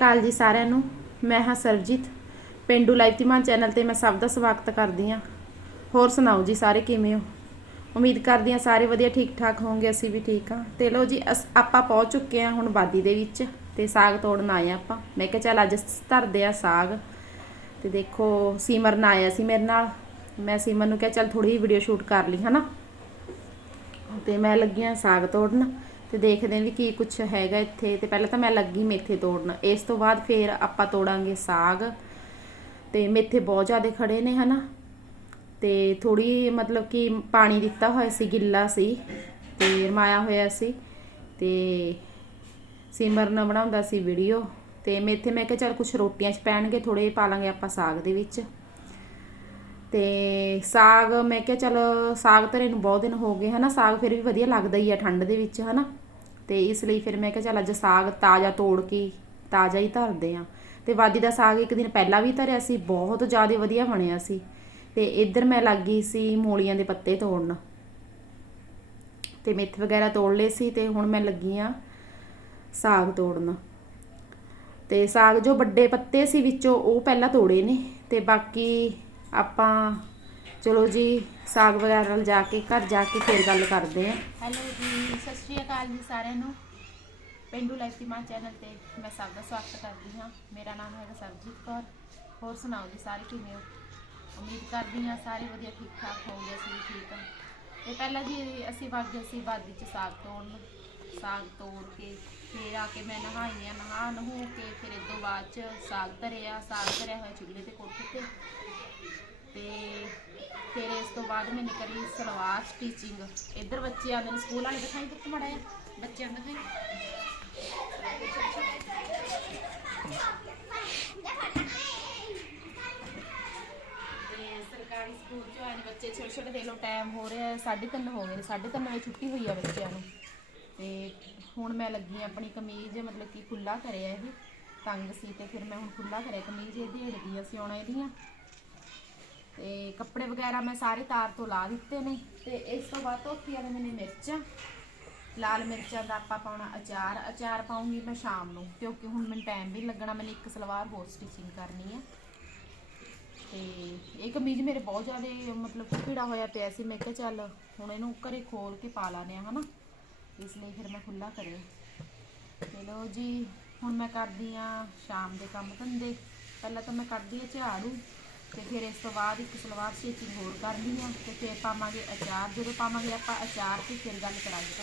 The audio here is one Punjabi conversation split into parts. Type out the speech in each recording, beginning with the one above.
ਅਕਾਲ ਜੀ ਸਾਰਿਆਂ ਨੂੰ। ਮੈਂ ਹਾਂ ਸਰਜੀਤ। ਪਿੰਡੂ ਲਾਈਵ ਧੀਮਾਨ ਚੈਨਲ ਤੇ ਮੈਂ ਸਭ ਦਾ ਸਵਾਗਤ ਕਰਦੀ ਹਾਂ। ਹੋਰ ਸੁਣਾਓ ਜੀ ਸਾਰੇ ਕਿਵੇਂ ਹੋ? ਉਮੀਦ ਕਰਦੀ ਹਾਂ ਸਾਰੇ ਵਧੀਆ ਠੀਕ ਠਾਕ ਹੋਵੋਗੇ ਅਸੀਂ ਵੀ ਠੀਕ ਹਾਂ। ਤੇ ਲੋ ਜੀ, ਅਸ- ਆਪਾਂ ਪਹੁੰਚ ਚੁੱਕੇ ਹਾਂ ਹੁਣ ਬਾਦੀ ਦੇ ਵਿੱਚ ਤੇ ਸਾਗ ਤੋੜਨ ਆਏ ਹਾਂ ਆਪਾਂ। ਮੈਂ ਕਿਹਾ ਚੱਲ ਅੱਜ ਧਰਦੇ ਆ ਸਾਗ। ਤੇ ਦੇਖੋ ਸੀਮਰਨ ਆਇਆ ਸੀ ਮੇਰੇ ਨਾਲ। ਮੈਂ ਸੀਮਨ ਨੂੰ ਕਿਹਾ ਚੱਲ ਥੋੜੀ ਜਿਹੀ ਵੀਡੀਓ ਸ਼ੂਟ ਕਰ ਲਈ, ਹਨਾ? ਤੇ ਮੈਂ ਲੱਗੀ ਹਾਂ ਸਾਗ ਤੋੜਨ। ਤੇ ਦੇਖਦੇ ਹਾਂ ਵੀ ਕੀ ਕੁਝ ਹੈਗਾ ਇੱਥੇ। ਤੇ ਪਹਿਲਾਂ ਤਾਂ ਮੈਂ ਲੱਗੀ ਮੇਥੇ ਤੋੜਨ। ਇਸ ਤੋਂ ਬਾਅਦ ਫਿਰ ਆਪਾਂ ਤੋੜਾਂਗੇ ਸਾਗ। ਤੇ ਮੇਥੇ ਬਹੁਤ ਜ਼ਿਆਦਾ ਖੜੇ ਨੇ, ਹਨਾ? ਤੇ ਥੋੜੀ ਮਤਲਬ ਕਿ ਪਾਣੀ ਦਿੱਤਾ ਹੋਇਆ ਸੀ, ਗਿੱਲਾ ਸੀ, ਤੇ ਰਮਾਇਆ ਹੋਇਆ ਸੀ। ਤੇ ਸਿਮਰਨ ਬਣਾਉਂਦਾ ਸੀ ਵੀਡੀਓ। ਤੇ ਮੇਥੇ ਮੈਂ ਕਿਹਾ ਚੱਲ ਕੁਝ ਰੋਟੀਆਂ 'ਚ ਪੈਣਗੇ ਥੋੜੇ ਪਾ ਲਾਂਗੇ ਆਪਾਂ ਸਾਗ ਦੇ ਵਿੱਚ। ਤੇ ਸਾਗ ਮੈਂ ਕਿਹਾ ਚਲ ਸਾਗ ਧਰੇ ਨੂੰ ਬਹੁਤ ਦਿਨ ਹੋ ਗਏ, ਹਨਾ? ਸਾਗ ਫਿਰ ਵੀ ਵਧੀਆ ਲੱਗਦਾ ਹੀ ਆ ਠੰਡ ਦੇ ਵਿੱਚ, ਹਨਾ? ਤੇ ਇਸ ਲਈ ਫਿਰ ਮੈਂ ਕਿਹਾ ਚੱਲ ਅੱਜ ਸਾਗ ਤਾਜ਼ਾ ਤੋੜ ਕੇ ਤਾਜ਼ਾ ਹੀ ਧਰਦੇ ਆ ਤੇ ਵਾਦੀ ਦਾ ਸਾਗ ਇੱਕ ਦਿਨ ਪਹਿਲਾਂ ਵੀ ਧਰਿਆ ਸੀ, ਬਹੁਤ ਜ਼ਿਆਦਾ ਵਧੀਆ ਬਣਿਆ ਸੀ। ਤੇ ਇੱਧਰ ਮੈਂ ਲੱਗ ਗਈ ਸੀ ਮੂਲੀਆਂ ਦੇ ਪੱਤੇ ਤੋੜਨ। ਤੇ ਮੇਥ ਵਗੈਰਾ ਤੋੜ ਲਏ ਸੀ ਤੇ ਹੁਣ ਮੈਂ ਲੱਗੀ ਆ ਸਾਗ ਤੋੜਨ। ਤੇ ਸਾਗ ਜੋ ਵੱਡੇ ਪੱਤੇ ਸੀ ਵਿੱਚੋਂ ਉਹ ਪਹਿਲਾਂ ਤੋੜੇ ਨੇ। ਤੇ ਬਾਕੀ ਆਪਾਂ ਚਲੋ ਜੀ, ਸਾਗ ਵਗੈਰਾ ਲਿਜਾ ਕੇ, ਘਰ ਜਾ ਕੇ ਫੇਰ ਗੱਲ ਕਰਦੇ ਆ ਹੈਲੋ ਜੀ, ਸਤਿ ਸ਼੍ਰੀ ਅਕਾਲ ਜੀ ਸਾਰਿਆਂ ਨੂੰ। ਪਿੰਡੂ ਲਾਈਫ ਦੀ ਮਾਂ ਚੈਨਲ ਤੇ ਮੈਂ ਸਭ ਦਾ ਸਵਾਗਤ ਕਰਦੀ ਹਾਂ। ਮੇਰਾ ਨਾਮ ਹੈਗਾ ਸਰਜੀਤ ਕੌਰ। ਹੋਰ ਸੁਣਾਓ ਜੀ ਸਾਰੇ ਕਿਵੇਂ ਹੋ? ਉਮੀਦ ਕਰਦੀ ਹਾਂ ਸਾਰੇ ਵਧੀਆ ਠੀਕ ਠਾਕ ਹੋਣਗੇ, ਅਸੀਂ ਵੀ ਠੀਕ ਹਾਂ। ਤੇ ਪਹਿਲਾਂ ਜੀ, ਅਸੀਂ ਵਗ ਗਏ ਸੀ ਬਾਦੀ ਚ ਸਾਗ ਤੋੜਨ। ਸਾਗ ਤੋੜ ਕੇ ਫੇਰ ਆ ਕੇ ਮੈਂ ਨਹਾਈ ਆ, ਨਹਾ ਨਹੂ ਕੇ ਫਿਰ ਇਸ ਤੋਂ ਬਾਅਦ ਚ ਸਾਗ ਧਰਿਆ। ਸਾਗ ਧਰਿਆ ਹੋਇਆ ਚੁੱਲ੍ਹੇ ਤੇ ਕੋਠੇ ਤੇ। ਤੇ ਫਿਰ ਇਸ ਤੋਂ ਬਾਅਦ ਮੈਂ ਨਿਕਲੀ ਸਲਵਾਰ ਸਟਿਚਿੰਗ ਇੱਧਰ ਬੱਚੇ ਆਉਂਦੇ ਨੇ, ਸਕੂਲ ਵਾਲੇ ਦਿਖਾਈ ਪੁੱਤ ਮੜਾ ਬੱਚਿਆਂ ਨੂੰ ਦਿਖਾਈ ਸਰਕਾਰੀ ਸਕੂਲ ਚੋਂ ਆਏ ਨੇ ਬੱਚੇ, ਛੋਟੇ ਛੋਟੇ ਦੇ ਲੋ ਟਾਈਮ ਹੋ ਰਿਹਾ 3:30 ਹੋ ਗਏ ਨੇ 3:30 ਵਜੇ ਛੁੱਟੀ ਹੋਈ ਆ ਬੱਚਿਆਂ ਨੂੰ। ਤੇ ਹੁਣ ਮੈਂ ਲੱਗੀ ਆਪਣੀ ਕਮੀਜ਼, ਮਤਲਬ ਕਿ ਖੁੱਲਾ ਕਰਿਆ ਇਹ। ਤੰਗ ਸੀ ਤੇ ਫਿਰ ਮੈਂ ਹੁਣ ਖੁੱਲਾ ਕਰਿਆ, ਕਮੀਜ਼ ਇਹ ਢੇੜਦੀ ਆ ਸਿਉਣਾ ਇਹਦੀਆਂ। ਤੇ ਕੱਪੜੇ ਵਗੈਰਾ ਮੈਂ ਸਾਰੇ ਤਾਰ ਤੋਂ ਲਾ ਦਿੱਤੇ ਨੇ ਤੇ ਇਸ ਤੋਂ ਬਾਅਦ ਧੋਤੀਆਂ ਨੇ ਮੈਨੇ ਮਿਰਚਾਂ। ਲਾਲ ਮਿਰਚਾਂ ਦਾ ਆਪਾਂ ਪਾਉਣਾ ਅਚਾਰ। ਅਚਾਰ ਪਾਉਂਗੀ ਮੈਂ ਸ਼ਾਮ ਨੂੰ, ਕਿਉਂਕਿ ਹੁਣ ਮੈਨੂੰ ਟਾਈਮ ਵੀ ਲੱਗਣਾ, ਮੈਨੂੰ ਇੱਕ ਸਲਵਾਰ ਹੋਰ ਸਟਿਚਿੰਗ ਕਰਨੀ ਹੈ ਤੇ ਇਹ ਕਮੀਜ਼ ਮੇਰੇ ਬਹੁਤ ਜ਼ਿਆਦਾ ਮਤਲਬ ਭੀੜਾ ਹੋਇਆ ਪਿਆ ਸੀ, ਮੈਂ ਕਿਹਾ ਚੱਲ ਹੁਣ ਇਹਨੂੰ ਘਰੇ ਖੋਲ ਕੇ ਪਾ ਲਾਨੇ ਆ, ਹਨਾ? ਇਸ ਲਈ ਫਿਰ ਮੈਂ ਖੁੱਲਾ ਕਰਿਆ। ਚਲੋ ਜੀ, ਹੁਣ ਮੈਂ ਕਰਦੀ ਆ ਸ਼ਾਮ ਦੇ ਕੰਮ ਧੰਦੇ। ਪਹਿਲਾਂ ਤਾਂ ਮੈਂ ਕਰਦੀ ਆ ਝਾੜੂ। ਤੇ ਫਿਰ ਇਸ ਤੋਂ ਬਾਅਦ ਇੱਕ ਸਲਵਾਰ ਸਟਿਚਿੰਗ ਹੋਰ ਕਰਨੀ ਆ ਤੇ ਫਿਰ ਪਾਵਾਂਗੇ ਅਚਾਰ, ਜਦੋਂ ਪਾਵਾਂਗੇ ਆਪਾਂ ਅਚਾਰ ਤੇ ਫਿਰ ਗੱਲ ਕਰਾਂਗੇ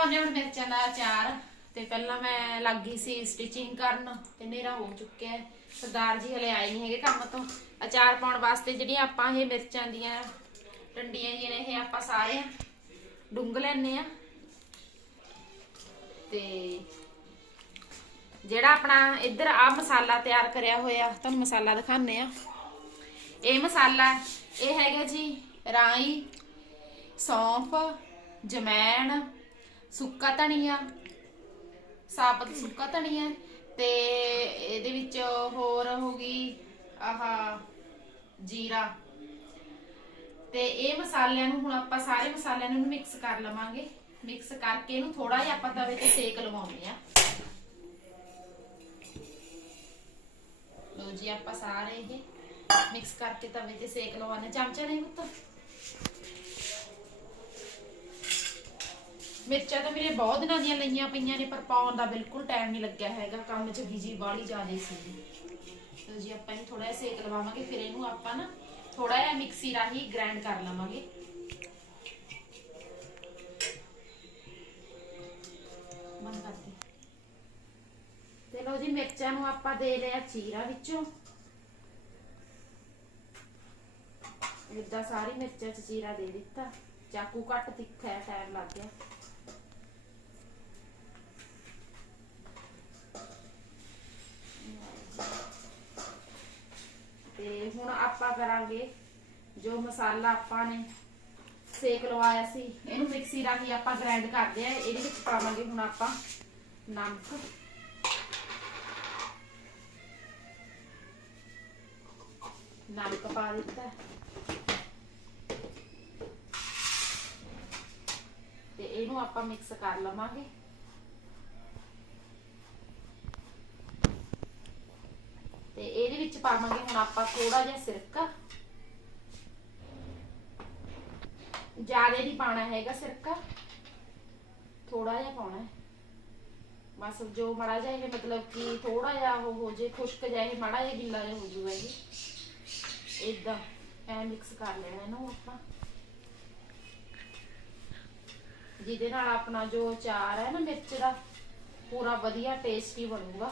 ਪਾਉਂਦੇ ਹੁਣ ਮਿਰਚਾਂ ਦਾ ਅਚਾਰ। ਤੇ ਪਹਿਲਾਂ ਮੈਂ ਲੱਗ ਗਈ ਸੀ ਸਟਿਚਿੰਗ ਕਰਨ ਤੇ ਹਨੇਰਾ ਹੋ ਚੁੱਕਿਆ ਹੈ। ਸਰਦਾਰ ਜੀ ਹਲੇ ਆਏ ਨਹੀਂ ਹੈਗੇ ਕੰਮ ਤੋਂ। ਅਚਾਰ ਪਾਉਣ ਵਾਸਤੇ ਜਿਹੜੀਆਂ ਆਪਾਂ ਇਹ ਮਿਰਚਾਂ ਦੀਆਂ ਡੰਡੀਆਂ ਜਿਹੀਆਂ ਨੇ, ਇਹ ਆਪਾਂ ਸਾਰੇ ਡੁੰਗ ਲੈਣੇ ਆ ਤੇ ਜਿਹੜਾ ਆਪਣਾ ਇੱਧਰ ਆ ਮਸਾਲਾ ਤਿਆਰ ਕਰਿਆ ਹੋਇਆ, ਤੁਹਾਨੂੰ ਮਸਾਲਾ ਦਿਖਾਉਂਦੇ ਆ ਇਹ ਮਸਾਲਾ, ਇਹ ਹੈਗਾ ਜੀ ਰਾਈ, ਸੌਂਫ, ਜਮੈਣ ਸੁੱਕਾ ਧਨੀਆ, ਸਾਬਤ ਸੁੱਕਾ ਧਨੀਆ ਤੇ ਇਹਦੇ ਵਿੱਚ ਹੋਰ ਹੋ ਗਈ ਆਹ ਜੀਰਾ। ਤੇ ਇਹ ਮਸਾਲਿਆਂ ਨੂੰ ਹੁਣ ਆਪਾਂ ਸਾਰੇ ਮਸਾਲਿਆਂ ਨੂੰ ਮਿਕਸ ਕਰ ਲਵਾਂਗੇ। ਮਿਕਸ ਕਰਕੇ ਇਹਨੂੰ ਥੋੜਾ ਜਿਹਾ ਆਪਾਂ ਤਵੇ ਤੇ ਸੇਕ ਲਵਾਉਂਦੇ ਆ ਲੋ ਜੀ, ਆਪਾਂ ਸਾਰੇ ਇਹ ਮਿਕਸ ਕਰਕੇ ਤਵੇ ਤੇ ਸੇਕ ਲਵਾਉਣੇ ਚਮਚਾ ਨਹੀਂ ਪੁੱਤ? ਮਿਰਚਾਂ ਤਾਂ ਮੇਰੇ ਬਹੁਤ ਦਿਨਾਂ ਦੀਆਂ ਲਈਆਂ ਪਈਆਂ ਨੇ, ਪਰ ਪਾਉਣ ਦਾ ਬਿਲਕੁਲ ਟਾਈਮ ਨਹੀਂ ਲੱਗਿਆ ਹੈਗਾ। ਕੰਮ 'ਚ ਬਿਜ਼ੀ ਬਾਲੀ ਜ਼ਿਆਦਾ ਸੀ। ਲੋ ਜੀ ਆਪਾਂ ਇਹਨੂੰ ਥੋੜਾ ਜਿਹਾ ਸੇਕ ਲਵਾਵਾਂਗੇ, ਫਿਰ ਇਹਨੂੰ ਆਪਾਂ ਨਾ ਥੋੜਾ ਜਿਹਾ ਮਿਕਸੀ ਰਾਹੀਂ ਗ੍ਰਾਈਂਡ ਕਰ ਲਵਾਂਗੇ। ਬੰਦ ਕਰ ਤੇ ਲੋ ਜੀ, ਮਿਰਚਾਂ ਨੂੰ ਆਪਾਂ ਦੇ ਲਿਆ ਚੀਰਾ ਵਿੱਚੋਂ। ਇਦਾਂ ਸਾਰੀ ਮਿਰਚਾਂ ਚ ਚੀਰਾ ਦੇ ਦਿੱਤਾ। ਚਾਕੂ ਘੱਟ ਤਿੱਖਾ ਹੈ ਟਾਈਮ ਲੱਗ ਗਿਆ। ਤੇ ਜੋ ਮਸਾਲਾ ਆਪਾਂ ਨੇ ਸੇਕ ਲਵਾਇਆ ਸੀ, ਇਹਨੂੰ ਮਿਕਸੀ ਰਾਹੀਂ ਆਪਾਂ ਗ੍ਰਾਈਂਡ ਕਰਦੇ ਆ ਇਹਦੇ ਵਿੱਚ ਪਾਵਾਂਗੇ ਹੁਣ ਆਪਾਂ ਨਮਕ। ਨਮਕ ਪਾ ਦਿੱਤਾ। ਤੇ ਇਹਨੂੰ ਆਪਾਂ ਮਿਕਸ ਕਰ ਲਵਾਂਗੇ। ਤੇ ਇਹਦੇ ਵਿੱਚ ਪਾਵਾਂਗੇ ਹੁਣ ਆਪਾਂ ਥੋੜਾ ਜਿਹਾ ਸਿਰਕਾ। ਜ਼ਿਆਦਾ ਨਹੀਂ ਪਾਣਾ ਹੈਗਾ ਸਿਰਕਾ ਥੋੜਾ ਜਿਹਾ ਪਾਉਣਾ ਹੈ ਬਸ ਜੋ ਮੜਾ ਜਿਹਾ ਇਹ ਮਤਲਬ ਕਿ ਥੋੜਾ ਜਿਹਾ ਉਹ ਹੋ ਜੇ ਖੁਸ਼ਕ ਜਿਹਾ ਇਹ ਮੜਾ ਜਿਹਾ ਗਿੱਲਾ ਜਿਹਾ ਹੋ ਜੂਗਾ ਇਹ ਇਦਾਂ ਐ ਮਿਕਸ ਕਰ ਲੈਣਾ ਇਹਨੂੰ ਆਪਾਂ ਜਿਹਦੇ ਨਾਲ ਆਪਣਾ ਜੋ ਅਚਾਰ ਹੈ ਨਾ ਮਿਰਚ ਦਾ ਪੂਰਾ ਵਧੀਆ ਟੇਸਟੀ ਬਣੂਗਾ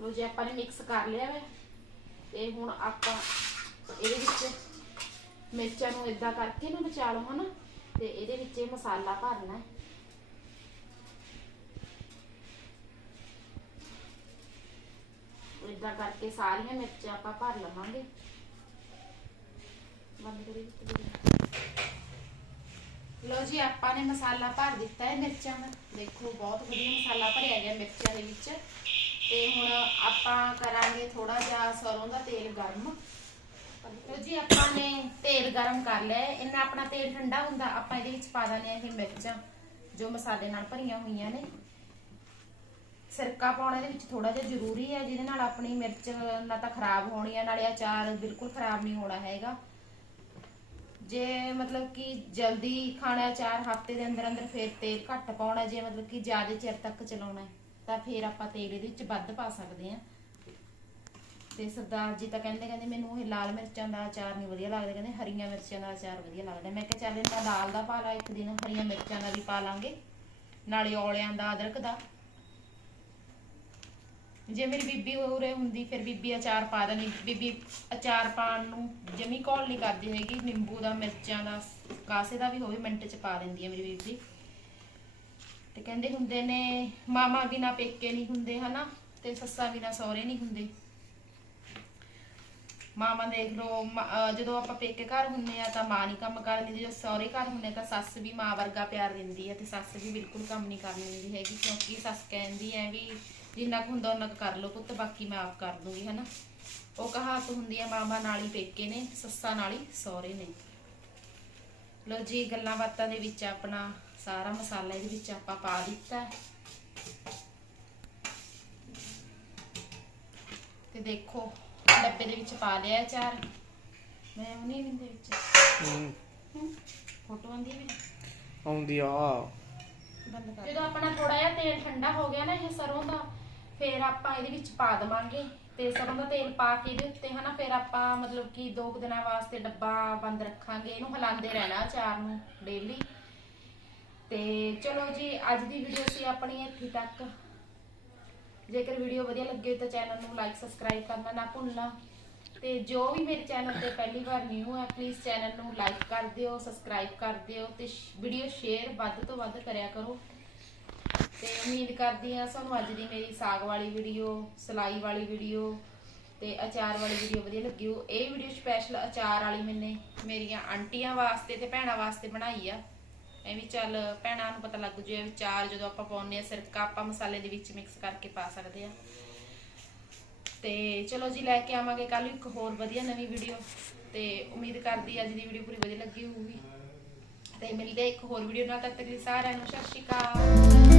ਲੋ ਜੇ ਆਪਾਂ ਨੇ ਮਿਕਸ ਕਰ ਲਿਆ ਵੇ ਤੇ ਹੁਣ ਆਪਾਂ ਇਹਦੇ ਵਿੱਚ ਮਿਰਚਾਂ ਨੂੰ ਇਦਾਂ ਕਰਕੇ ਨਾ ਬਚਾ ਲਓ ਹਨਾ, ਤੇ ਇਹਦੇ ਵਿੱਚ ਇਹ ਮਸਾਲਾ ਭਰਨਾ ਹੈ। ਇਦਾਂ ਕਰਕੇ ਸਾਰੀਆਂ ਮਿਰਚਾਂ ਆਪਾਂ ਭਰ ਲਵਾਂਗੇ। ਬੰਦ ਕਰੀ ਲੋ ਜੀ, ਆਪਾਂ ਨੇ ਮਸਾਲਾ ਭਰ ਦਿੱਤਾ ਹੈ ਮਿਰਚਾਂ ਦਾ। ਦੇਖੋ, ਬਹੁਤ ਵਧੀਆ ਮਸਾਲਾ ਭਰਿਆ ਗਿਆ ਮਿਰਚਾਂ ਦੇ ਵਿੱਚ। ਤੇ ਹੁਣ ਆਪਾਂ ਕਰਾਂਗੇ ਥੋੜਾ ਜਿਹਾ ਸਰੋਂ ਦਾ ਤੇਲ ਗਰਮ। ਲੋ ਜੀ, ਆਪਾਂ ਨੇ ਤੇਲ ਗਰਮ ਕਰ ਲਿਆ ਹੈ। ਆਪਣਾ ਤੇਲ ਠੰਡਾ ਹੁੰਦਾ, ਆਪਾਂ ਇਹਦੇ ਵਿੱਚ ਪਾ ਦਾਂਗੇ ਇਹ ਮਿਰਚਾਂ, ਜੋ ਮਸਾਲੇ ਨਾਲ ਭਰੀਆਂ ਹੋਈਆਂ ਨੇ। ਸਿਰਕਾ ਪਾਉਣਾ ਇਹਦੇ ਵਿੱਚ ਥੋੜਾ ਜਿਹਾ ਜ਼ਰੂਰੀ ਹੈ, ਜਿਹਦੇ ਨਾਲ ਆਪਣੀ ਮਿਰਚ ਨਾ ਤਾਂ ਖਰਾਬ ਹੋਣੀ ਹੈ ਨਾਲੇ ਅਚਾਰ ਬਿਲਕੁਲ ਖਰਾਬ ਨਹੀਂ ਹੋਣਾ ਹੈਗਾ। ਜੇ ਮਤਲਬ ਕਿ ਜਲਦੀ ਖਾਣਾ ਅਚਾਰ ਹਫ਼ਤੇ ਦੇ ਅੰਦਰ ਅੰਦਰ ਫੇਰ ਤੇਲ ਘੱਟ ਪਾਉਣਾ, ਜੇ ਮਤਲਬ ਕਿ ਜ਼ਿਆਦਾ ਚਿਰ ਤੱਕ ਚਲਾਉਣਾ ਤਾਂ ਫੇਰ ਆਪਾਂ ਤੇਲ ਇਹਦੇ ਵਿੱਚ ਵੱਧ ਪਾ ਸਕਦੇ ਹਾਂ। ਤੇ ਸਰਦਾਰ ਜੀ ਤਾਂ ਕਹਿੰਦੇ ਕਹਿੰਦੇ ਮੈਨੂੰ ਇਹ ਲਾਲ ਮਿਰਚਾਂ ਦਾ ਅਚਾਰ ਨਹੀਂ ਵਧੀਆ ਲੱਗਦਾ, ਕਹਿੰਦੇ ਹਰੀਆਂ ਮਿਰਚਾਂ ਦਾ ਅਚਾਰ ਵਧੀਆ ਲੱਗਦਾ। ਮੈਂ ਕਿਹਾ ਚੱਲ ਇਹਨਾਂ ਦਾਲ ਦਾ ਪਾ ਲਾ ਇੱਕ ਦਿਨ, ਹਰੀਆਂ ਮਿਰਚਾਂ ਦਾ ਵੀ ਪਾ ਲਾਂਗੇ, ਨਾਲੇ ਔਲਿਆਂ ਦਾ, ਅਦਰਕ ਦਾ। ਜੇ ਮੇਰੀ ਬੀਬੀ ਉਰੇ ਹੁੰਦੀ, ਫਿਰ ਬੀਬੀ ਅਚਾਰ ਪਾ ਦੇਣੀ ਬੀਬੀ ਅਚਾਰ ਪਾਣ ਨੂੰ ਜਮੀ ਕੋਲ ਨਹੀਂ ਕਰਦੀ ਹੈਗੀ, ਨਿੰਬੂ ਦਾ, ਮਿਰਚਾਂ ਦਾ, ਕਾਸੇ ਦਾ ਵੀ ਹੋਵੇ, ਮਿੰਟ ਚ ਪਾ ਦਿੰਦੀ ਹੈ ਮੇਰੀ ਬੀਬੀ। ਤੇ ਕਹਿੰਦੇ ਹੁੰਦੇ ਨੇ, ਮਾਮਾ ਬਿਨਾ ਪੇਕੇ ਨਹੀਂ ਹੁੰਦੇ, ਹਨਾ? ਤੇ ਸੱਸਾਂ ਬਿਨਾ ਸਹੁਰੇ ਨਹੀਂ ਹੁੰਦੇ। ਮਾਮਾ ਦੇਖ ਲਓ, ਮ- ਅਹ ਜਦੋਂ ਆਪਾਂ ਪੇਕੇ ਘਰ ਹੁੰਨੇ ਆ ਤਾਂ ਮਾਂ ਨਹੀਂ ਕੰਮ ਕਰਦੀ ਜਦੋਂ ਸਹੁਰੇ ਘਰ ਹੁੰਨੇ ਤਾਂ ਸੱਸ ਵੀ ਮਾਂ ਵਰਗਾ ਪਿਆਰ ਦਿੰਦੀ ਹੈ ਤੇ ਸੱਸ ਵੀ ਬਿਲਕੁਲ ਕੰਮ ਨਹੀਂ ਕਰਨ ਦਿੰਦੀ ਹੈਗੀ, ਕਿਉਂਕਿ ਸੱਸ ਕਹਿੰਦੀ ਹੈ ਵੀ ਜਿੰਨਾ ਕੁ ਹੁੰਦਾ ਉਹਨਾਂ ਕੁ ਕਰ ਲਓ ਪੁੱਤ, ਬਾਕੀ ਮੈਂ ਆਪ ਕਰ ਦੂੰਗੀ ਹਨਾ ਉਹ ਕਹਾਵਤ ਹੁੰਦੀ ਹੈ ਮਾਮਾ ਨਾਲ ਹੀ ਪੇਕੇ ਨੇ, ਸੱਸਾਂ ਨਾਲ ਹੀ ਸਹੁਰੇ ਨੇ ਲੋ ਜੀ, ਗੱਲਾਂ ਬਾਤਾਂ ਦੇ ਵਿੱਚ ਆਪਣਾ ਸਾਰਾ ਮਸਾਲਾ ਇਹਦੇ ਵਿੱਚ ਆਪਾਂ ਪਾ ਦਿੱਤਾ ਹੈ। ਤੇ ਦੇਖੋ ਡੱਬੇ ਦੇ ਵਿੱਚ ਪਾ ਲਿਆ ਅਚਾਰ ਮੈਂ ਉਹ ਨਹੀਂ ਦੇ ਵਿੱਚ। ਹੂੰ। ਫੋਟੋ ਆਂਦੀ ਵੀ ਆਉਂਦੀ ਆ। ਬੰਦ ਕਰ। ਜਦੋਂ ਆਪਣਾ ਥੋੜਾ ਜਿਹਾ ਤੇਲ ਠੰਡਾ ਹੋ ਗਿਆ ਨਾ ਇਹ ਸਰੋਂ ਦਾ ਫਿਰ ਆਪਾਂ ਇਹਦੇ ਵਿੱਚ ਪਾ ਦਵਾਂਗੇ। ਤੇ ਸਰੋਂ ਦਾ ਤੇਲ ਪਾ ਕੇ ਇਹਦੇ ਉੱਤੇ ਹਨਾ ਫਿਰ ਆਪਾਂ ਮਤਲਬ ਕਿ ਦੋ ਕੁ ਦਿਨਾਂ ਵਾਸਤੇ ਡੱਬਾ ਬੰਦ ਰੱਖਾਂਗੇ। ਇਹਨੂੰ ਹਿਲਾਉਂਦੇ ਰਹਿਣਾ ਅਚਾਰ ਨੂੰ ਡੇਲੀ ਤੇ ਚਲੋ ਜੀ ਅੱਜ ਦੀ ਵੀਡੀਓ ਸੀ ਆਪਣੀ ਇੱਥੇ ਤੱਕ। ਜੇਕਰ ਵੀਡੀਓ ਵਧੀਆ ਲੱਗੇ ਤਾਂ ਚੈਨਲ ਨੂੰ ਲਾਈਕ ਸਬਸਕ੍ਰਾਈਬ ਕਰਨਾ ਨਾ ਭੁੱਲਣਾ। ਤੇ ਜੋ ਵੀ ਮੇਰੇ ਚੈਨਲ ਤੇ ਪਹਿਲੀ ਵਾਰ ਨਿਊ ਹੈ ਪਲੀਜ਼ ਚੈਨਲ ਨੂੰ ਲਾਈਕ ਕਰ ਦਿਓ ਸਬਸਕ੍ਰਾਈਬ ਕਰ ਦਿਓ ਤੇ ਵੀਡੀਓ ਸ਼ੇਅਰ ਵੱਧ ਤੋਂ ਵੱਧ ਕਰਿਆ ਕਰੋ। ਤੇ ਉਮੀਦ ਕਰਦੀ ਹਾਂ ਤੁਹਾਨੂੰ ਅੱਜ ਦੀ ਮੇਰੀ ਸਾਗ ਵਾਲੀ ਵੀਡੀਓ ਸਲਾਈ ਵਾਲੀ ਵੀਡੀਓ ਤੇ ਅਚਾਰ ਵਾਲੀ ਵੀਡੀਓ ਵਧੀਆ ਲੱਗੀ ਹੋ ਇਹ ਵੀਡੀਓ ਸਪੈਸ਼ਲ ਅਚਾਰ ਵਾਲੀ ਮੈਨੇ ਮੇਰੀਆਂ ਆਂਟੀਆਂ ਵਾਸਤੇ ਤੇ ਭੈਣਾਂ ਵਾਸਤੇ ਬਣਾਈ ਆ। ਐ ਚੱਲ ਭੈਣਾਂ ਨੂੰ ਪਤਾ ਲੱਗ ਜੂ ਇਹ ਅਚਾਰ ਜਦੋਂ ਆਪਾਂ ਪਾਉਂਦੇ ਆ ਸਿਰਕਾ, ਆਪਾਂ ਮਸਾਲੇ ਦੇ ਵਿੱਚ ਮਿਕਸ ਕਰਕੇ ਪਾ ਸਕਦੇ ਆ ਤੇ ਚਲੋ ਜੀ, ਲੈ ਕੇ ਆਵਾਂਗੇ ਕੱਲ ਇੱਕ ਹੋਰ ਵਧੀਆ ਨਵੀਂ ਵੀਡੀਓ ਤੇ ਉਮੀਦ ਕਰਦੀ ਅੱਜ ਦੀ ਵੀਡੀਓ ਪੂਰੀ ਵਧੀਆ ਲੱਗੀ ਹੋਊਗੀ। ਤੇ ਮਿਲਦੇ ਇੱਕ ਹੋਰ ਵੀਡੀਓ ਨਾਲ, ਤਦ ਤੱਕ ਸਾਰਿਆਂ ਨੂੰ ਸਤਿ ਸ਼੍ਰੀ ਅਕਾਲ।